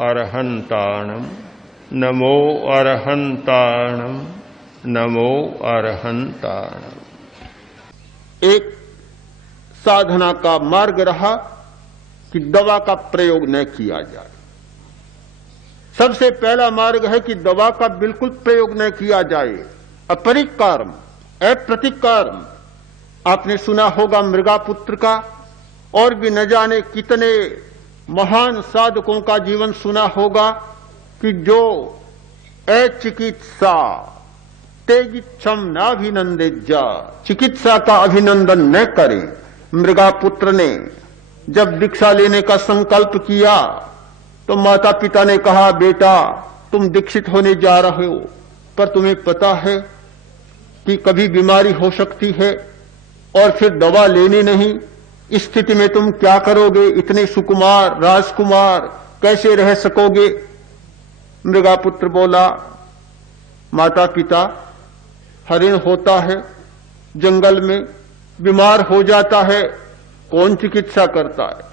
अरहंताणम नमो अरहंताणम नमो अरहंताणम। एक साधना का मार्ग रहा कि दवा का प्रयोग न किया जाए। सबसे पहला मार्ग है कि दवा का बिल्कुल प्रयोग न किया जाए। अपरिक्कारम अप्रतिकारम। आपने सुना होगा मृगापुत्र का, और भी न जाने कितने महान साधकों का जीवन सुना होगा कि जो अचिकित्सा तेजिच्छम नाभिनंदेज्जा, चिकित्सा का अभिनंदन न करें। मृगापुत्र ने जब दीक्षा लेने का संकल्प किया तो माता पिता ने कहा, बेटा तुम दीक्षित होने जा रहे हो, पर तुम्हें पता है कि कभी बीमारी हो सकती है और फिर दवा लेनी नहीं। इस स्थिति में तुम क्या करोगे? इतने सुकुमार राजकुमार कैसे रह सकोगे? मृगापुत्र बोला, माता पिता, हरिण होता है जंगल में, बीमार हो जाता है, कौन चिकित्सा करता है?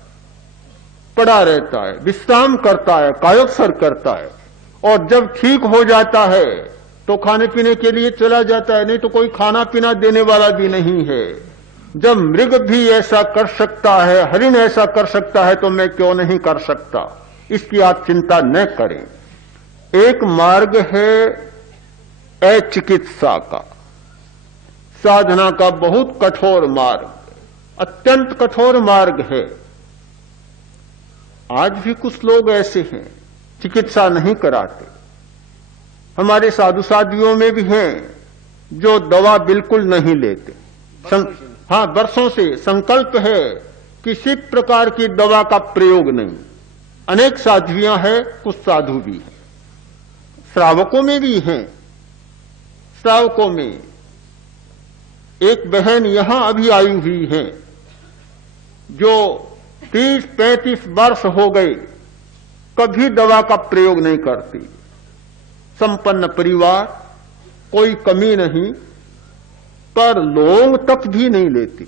पड़ा रहता है, विश्राम करता है, कायोत्सर्ग करता है, और जब ठीक हो जाता है तो खाने पीने के लिए चला जाता है, नहीं तो कोई खाना पीना देने वाला भी नहीं है। जब मृग भी ऐसा कर सकता है, हरिण ऐसा कर सकता है, तो मैं क्यों नहीं कर सकता? इसकी आप चिंता न करें। एक मार्ग है अचिकित्सा का, साधना का बहुत कठोर मार्ग, अत्यंत कठोर मार्ग है। आज भी कुछ लोग ऐसे हैं चिकित्सा नहीं कराते। हमारे साधु साध्वियों में भी हैं जो दवा बिल्कुल नहीं लेते। हाँ, वर्षों से संकल्प है किसी प्रकार की दवा का प्रयोग नहीं। अनेक साध्वियां हैं, कुछ साधु भी हैं, श्रावकों में भी हैं। श्रावकों में एक बहन यहां अभी आई हुई है जो 30-35 वर्ष हो गए, कभी दवा का प्रयोग नहीं करती। संपन्न परिवार, कोई कमी नहीं, पर लौंग तक भी नहीं लेती।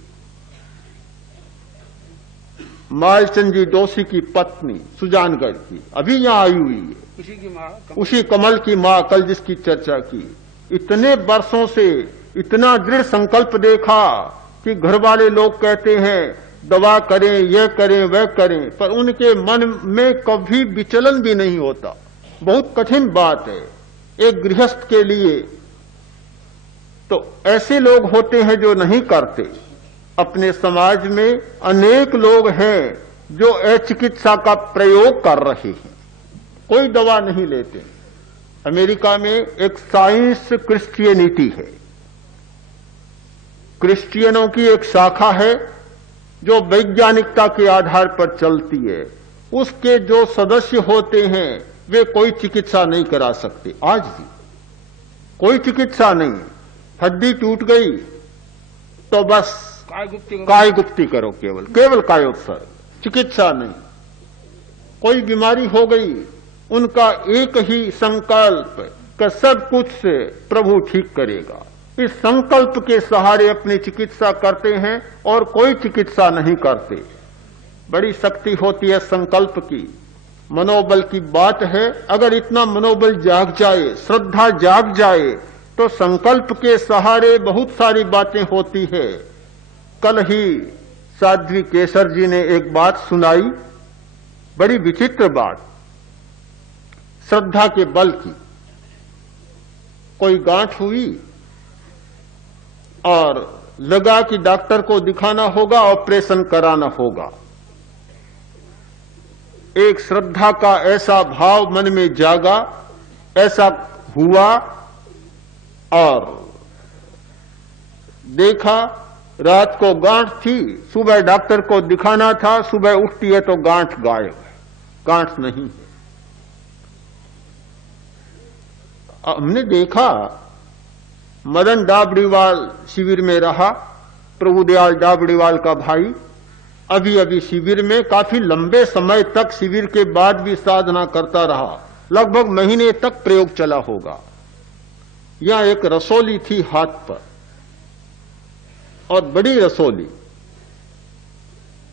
मालचंद जी दोषी की पत्नी सुजानगढ़ की अभी यहां आई हुई है, उसी कमल की मां, कल जिसकी चर्चा की। इतने वर्षों से इतना दृढ़ संकल्प देखा कि घर वाले लोग कहते हैं दवा करें, यह करें, वह करें, पर उनके मन में कभी विचलन भी नहीं होता। बहुत कठिन बात है एक गृहस्थ के लिए। तो ऐसे लोग होते हैं जो नहीं करते। अपने समाज में अनेक लोग हैं जो अचिकित्सा का प्रयोग कर रहे हैं, कोई दवा नहीं लेते। अमेरिका में एक साइंस क्रिश्चियनिटी है, क्रिश्चियनों की एक शाखा है जो वैज्ञानिकता के आधार पर चलती है। उसके जो सदस्य होते हैं वे कोई चिकित्सा नहीं करा सकते। आज भी कोई चिकित्सा नहीं। हड्डी टूट गई तो बस काय गुप्ती करो, केवल कायोत्सर्ग, चिकित्सा नहीं। कोई बीमारी हो गई, उनका एक ही संकल्प कि सब कुछ से प्रभु ठीक करेगा। इस संकल्प के सहारे अपनी चिकित्सा करते हैं और कोई चिकित्सा नहीं करते। बड़ी शक्ति होती है संकल्प की, मनोबल की बात है। अगर इतना मनोबल जाग जाए, श्रद्धा जाग जाए, तो संकल्प के सहारे बहुत सारी बातें होती है। कल ही साध्वी केसर जी ने एक बात सुनाई, बड़ी विचित्र बात, श्रद्धा के बल की। कोई गांठ हुई और लगा कि डॉक्टर को दिखाना होगा, ऑपरेशन कराना होगा। एक श्रद्धा का ऐसा भाव मन में जागा, ऐसा हुआ और देखा रात को गांठ थी, सुबह डॉक्टर को दिखाना था, सुबह उठती है तो गांठ गायब है, गांठ नहीं है। हमने देखा मदन डाबड़ीवाल शिविर में रहा, प्रभुदयाल डाबड़ीवाल का भाई, अभी अभी शिविर में काफी लंबे समय तक, शिविर के बाद भी साधना करता रहा, लगभग महीने तक प्रयोग चला होगा। यहां एक रसोली थी हाथ पर, और बड़ी रसोली,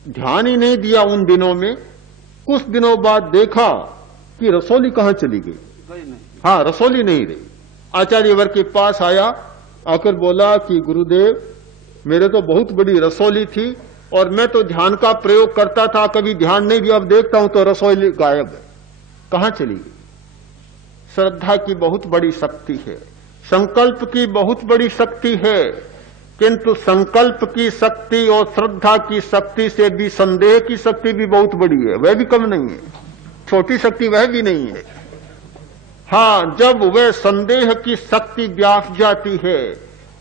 ध्यान ही नहीं दिया उन दिनों में। कुछ दिनों बाद देखा कि रसौली कहां चली गई। हाँ, रसौली नहीं रही। आचार्यवर के पास आया, आकर बोला कि गुरुदेव, मेरे तो बहुत बड़ी रसौली थी और मैं तो ध्यान का प्रयोग करता था, कभी ध्यान नहीं दिया, अब देखता हूं तो रसौली गायब है, कहां चली गई। श्रद्धा की बहुत बड़ी शक्ति है, संकल्प की बहुत बड़ी शक्ति है, किंतु संकल्प की शक्ति और श्रद्धा की शक्ति से भी संदेह की शक्ति भी बहुत बड़ी है, वह भी कम नहीं है, छोटी शक्ति वह भी नहीं है। हाँ, जब वह संदेह की शक्ति व्याप जाती है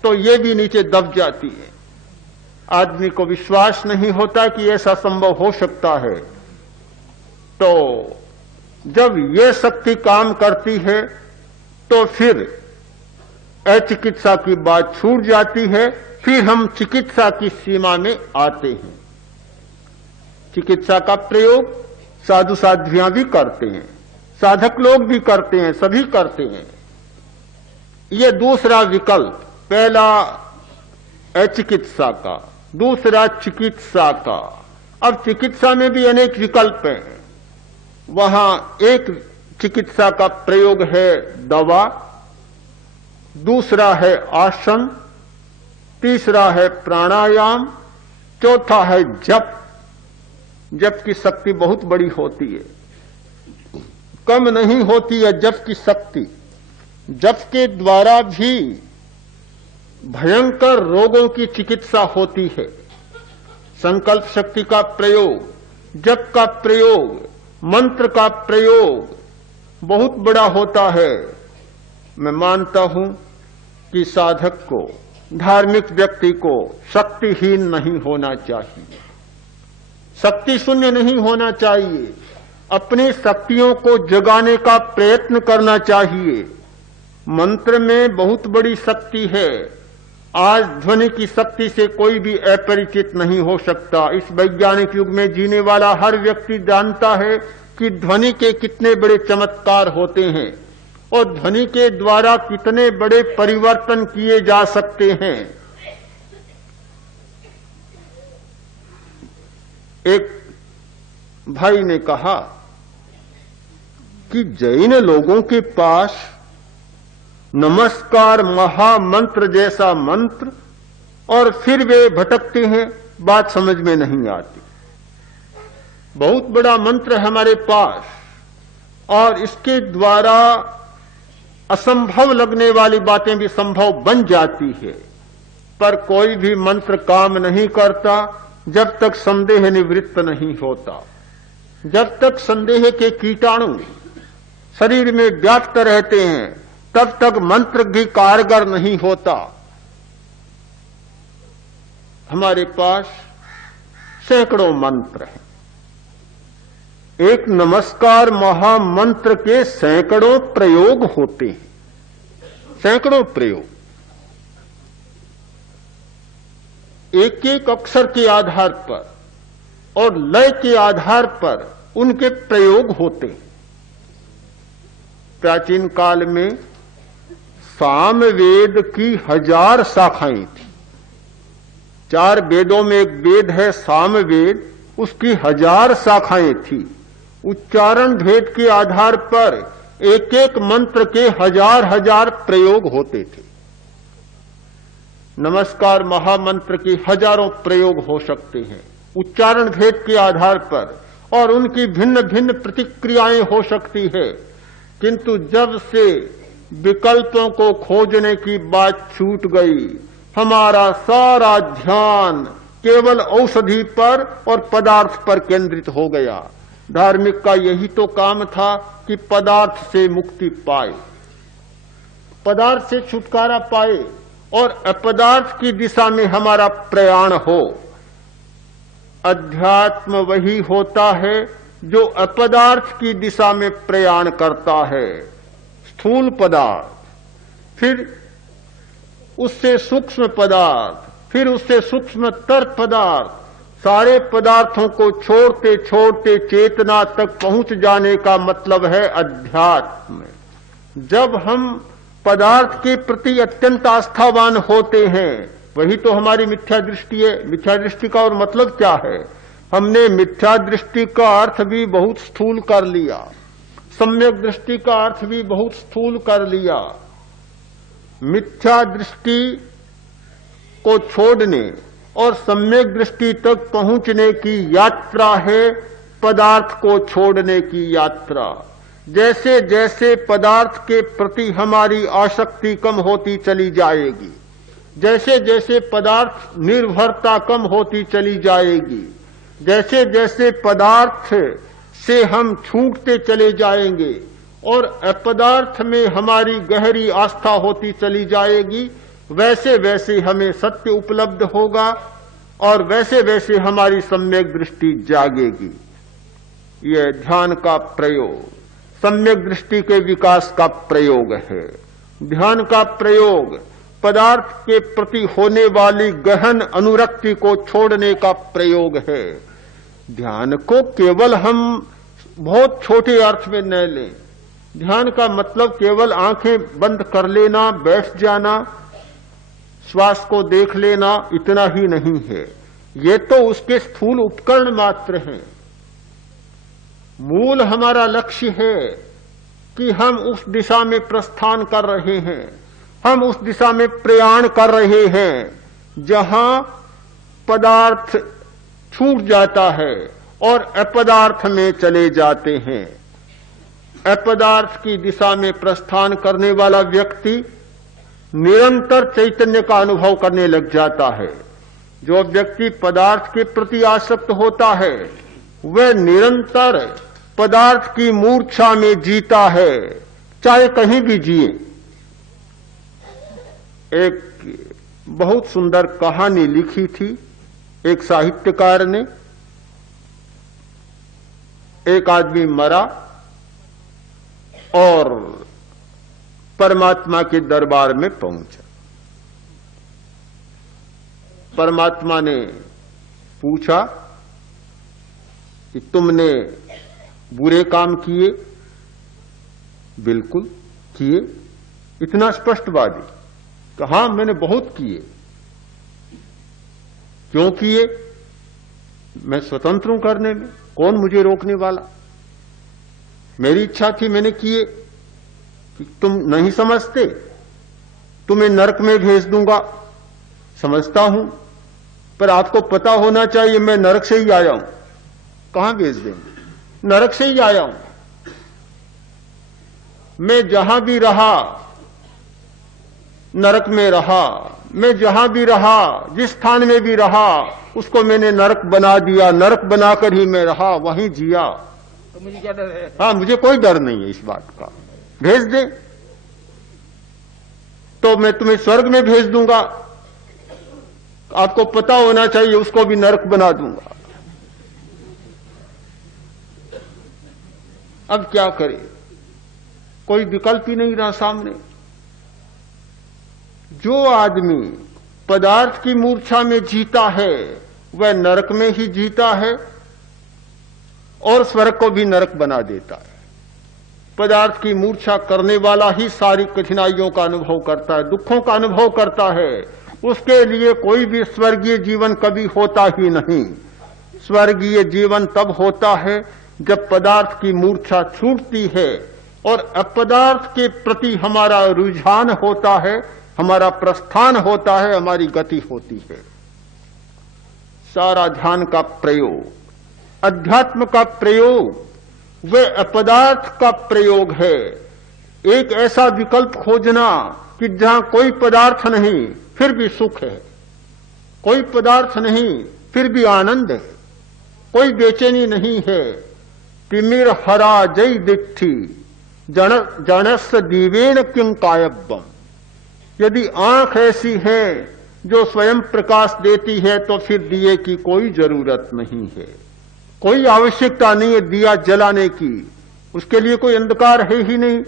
तो ये भी नीचे दब जाती है। आदमी को विश्वास नहीं होता कि ऐसा संभव हो सकता है। तो जब ये शक्ति काम करती है तो फिर अचिकित्सा की बात छूट जाती है, फिर हम चिकित्सा की सीमा में आते हैं। चिकित्सा का प्रयोग साधु साध्वियां भी करते हैं, साधक लोग भी करते हैं, सभी करते हैं। ये दूसरा विकल्प, पहला अचिकित्सा का, दूसरा चिकित्सा का। अब चिकित्सा में भी अनेक विकल्प हैं। वहां एक चिकित्सा का प्रयोग है दवा, दूसरा है आसन, तीसरा है प्राणायाम, चौथा है जप। जप की शक्ति बहुत बड़ी होती है, कम नहीं होती है जप की शक्ति। जप के द्वारा भी भयंकर रोगों की चिकित्सा होती है। संकल्प शक्ति का प्रयोग, जप का प्रयोग, मंत्र का प्रयोग बहुत बड़ा होता है। मैं मानता हूं कि साधक को, धार्मिक व्यक्ति को शक्तिहीन नहीं होना चाहिए, शक्ति शून्य नहीं होना चाहिए। अपनी शक्तियों को जगाने का प्रयत्न करना चाहिए। मंत्र में बहुत बड़ी शक्ति है। आज ध्वनि की शक्ति से कोई भी अपरिचित नहीं हो सकता। इस वैज्ञानिक युग में जीने वाला हर व्यक्ति जानता है कि ध्वनि के कितने बड़े चमत्कार होते हैं और ध्वनि के द्वारा कितने बड़े परिवर्तन किए जा सकते हैं। एक भाई ने कहा कि जैन लोगों के पास नमस्कार महामंत्र जैसा मंत्र, और फिर वे भटकते हैं, बात समझ में नहीं आती। बहुत बड़ा मंत्र है हमारे पास और इसके द्वारा असंभव लगने वाली बातें भी संभव बन जाती है, पर कोई भी मंत्र काम नहीं करता जब तक संदेह निवृत्त नहीं होता। जब तक संदेह के कीटाणु शरीर में व्याप्त रहते हैं तब तक मंत्र भी कारगर नहीं होता। हमारे पास सैकड़ों मंत्र हैं। एक नमस्कार महामंत्र के सैकड़ों प्रयोग होते हैं, सैकड़ों प्रयोग। एक एक अक्षर के आधार पर और लय के आधार पर उनके प्रयोग होते हैं। प्राचीन काल में सामवेद की 1000 शाखाएं थी। 4 वेदों में एक वेद है सामवेद, उसकी 1000 शाखाएं थी। उच्चारण भेद के आधार पर एक एक मंत्र के 1000 प्रयोग होते थे। नमस्कार महामंत्र के हजारों प्रयोग हो सकते हैं उच्चारण भेद के आधार पर, और उनकी भिन्न भिन्न प्रतिक्रियाएं हो सकती है। किंतु जब से विकल्पों को खोजने की बात छूट गई, हमारा सारा ध्यान केवल औषधि पर और पदार्थ पर केंद्रित हो गया। धार्मिक का यही तो काम था कि पदार्थ से मुक्ति पाए, पदार्थ से छुटकारा पाए और अपदार्थ की दिशा में हमारा प्रयाण हो। अध्यात्म वही होता है जो अपदार्थ की दिशा में प्रयाण करता है। स्थूल पदार्थ, फिर उससे सूक्ष्म पदार्थ, फिर उससे सूक्ष्मतर पदार्थ, सारे पदार्थों को छोड़ते छोड़ते चेतना तक पहुंच जाने का मतलब है अध्यात्म। जब हम पदार्थ के प्रति अत्यंत आस्थावान होते हैं, वही तो हमारी मिथ्या दृष्टि है। मिथ्या दृष्टि का और मतलब क्या है? हमने मिथ्या दृष्टि का अर्थ भी बहुत स्थूल कर लिया। सम्यक दृष्टि का अर्थ भी बहुत स्थूल कर लिया। मिथ्या दृष्टि को छोड़ने और सम्यक दृष्टि तक पहुंचने की यात्रा है पदार्थ को छोड़ने की यात्रा। जैसे जैसे पदार्थ के प्रति हमारी आसक्ति कम होती चली जाएगी, जैसे जैसे पदार्थ निर्भरता कम होती चली जाएगी, जैसे जैसे पदार्थ से हम छूटते चले जाएंगे और अपदार्थ में हमारी गहरी आस्था होती चली जाएगी, वैसे वैसे हमें सत्य उपलब्ध होगा और वैसे वैसे हमारी सम्यक दृष्टि जागेगी। यह ध्यान का प्रयोग सम्यक दृष्टि के विकास का प्रयोग है। ध्यान का प्रयोग पदार्थ के प्रति होने वाली गहन अनुरक्ति को छोड़ने का प्रयोग है। ध्यान को केवल हम बहुत छोटे अर्थ में न लें। ध्यान का मतलब केवल आंखें बंद कर लेना, बैठ जाना, श्वास को देख लेना, इतना ही नहीं है। ये तो उसके स्थूल उपकरण मात्र हैं। मूल हमारा लक्ष्य है कि हम उस दिशा में प्रस्थान कर रहे हैं, हम उस दिशा में प्रयाण कर रहे हैं जहां पदार्थ छूट जाता है और अपदार्थ में चले जाते हैं। अपदार्थ की दिशा में प्रस्थान करने वाला व्यक्ति निरंतर चैतन्य का अनुभव करने लग जाता है। जो व्यक्ति पदार्थ के प्रति आसक्त होता है वह निरंतर पदार्थ की मूर्छा में जीता है, चाहे कहीं भी जिए। एक बहुत सुंदर कहानी लिखी थी एक साहित्यकार ने। एक आदमी मरा और परमात्मा के दरबार में पहुंचा। परमात्मा ने पूछा कि तुमने बुरे काम किए? बिल्कुल किए। इतना स्पष्टवादी कि हां मैंने बहुत किए। क्यों किए? मैं स्वतंत्र हूं करने में, कौन मुझे रोकने वाला? मेरी इच्छा थी, मैंने किए। कि तुम नहीं समझते, तुम्हें नरक में भेज दूंगा। समझता हूं, पर आपको पता होना चाहिए मैं नरक से ही आया हूं। कहां भेज देंगे? नरक से ही आया हूं। मैं जहां भी रहा नरक में रहा, मैं जहां भी रहा, जिस स्थान में भी रहा, उसको मैंने नरक बना दिया। नरक बनाकर ही मैं रहा, वहीं जिया। तो मुझे क्या डर है? हाँ, मुझे कोई डर नहीं है इस बात का। भेज दे तो मैं तुम्हें स्वर्ग में भेज दूंगा। आपको पता होना चाहिए उसको भी नरक बना दूंगा। अब क्या करे? कोई विकल्प ही नहीं रहा सामने। जो आदमी पदार्थ की मूर्छा में जीता है वह नरक में ही जीता है और स्वर्ग को भी नरक बना देता है। पदार्थ की मूर्छा करने वाला ही सारी कठिनाइयों का अनुभव करता है, दुखों का अनुभव करता है। उसके लिए कोई भी स्वर्गीय जीवन कभी होता ही नहीं। स्वर्गीय जीवन तब होता है जब पदार्थ की मूर्छा छूटती है और अपदार्थ के प्रति हमारा रुझान होता है, हमारा प्रस्थान होता है, हमारी गति होती है। सारा ध्यान का प्रयोग, अध्यात्म का प्रयोग, वह अपदार्थ का प्रयोग है। एक ऐसा विकल्प खोजना कि जहां कोई पदार्थ नहीं फिर भी सुख है, कोई पदार्थ नहीं फिर भी आनंद है, कोई बेचैनी नहीं है। तिमिर हरा जय दिट्ठी जनस दीवेन किं कायब्बम। यदि आंख ऐसी है जो स्वयं प्रकाश देती है तो फिर दिए की कोई जरूरत नहीं है, कोई आवश्यकता नहीं है दिया जलाने की, उसके लिए कोई अंधकार है ही नहीं।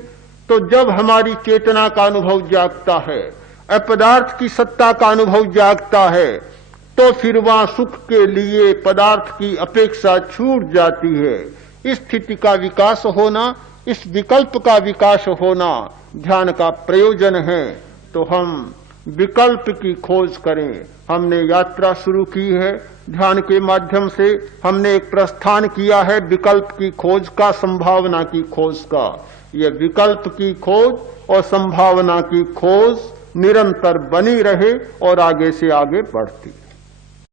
तो जब हमारी चेतना का अनुभव जागता है, अपदार्थ की सत्ता का अनुभव जागता है, तो फिर वहां सुख के लिए पदार्थ की अपेक्षा छूट जाती है। इस स्थिति का विकास होना, इस विकल्प का विकास होना ध्यान का प्रयोजन है। तो हम विकल्प की खोज करें। हमने यात्रा शुरू की है ध्यान के माध्यम से, हमने एक प्रस्थान किया है विकल्प की खोज का, संभावना की खोज का। ये विकल्प की खोज और संभावना की खोज निरंतर बनी रहे और आगे से आगे बढ़ती।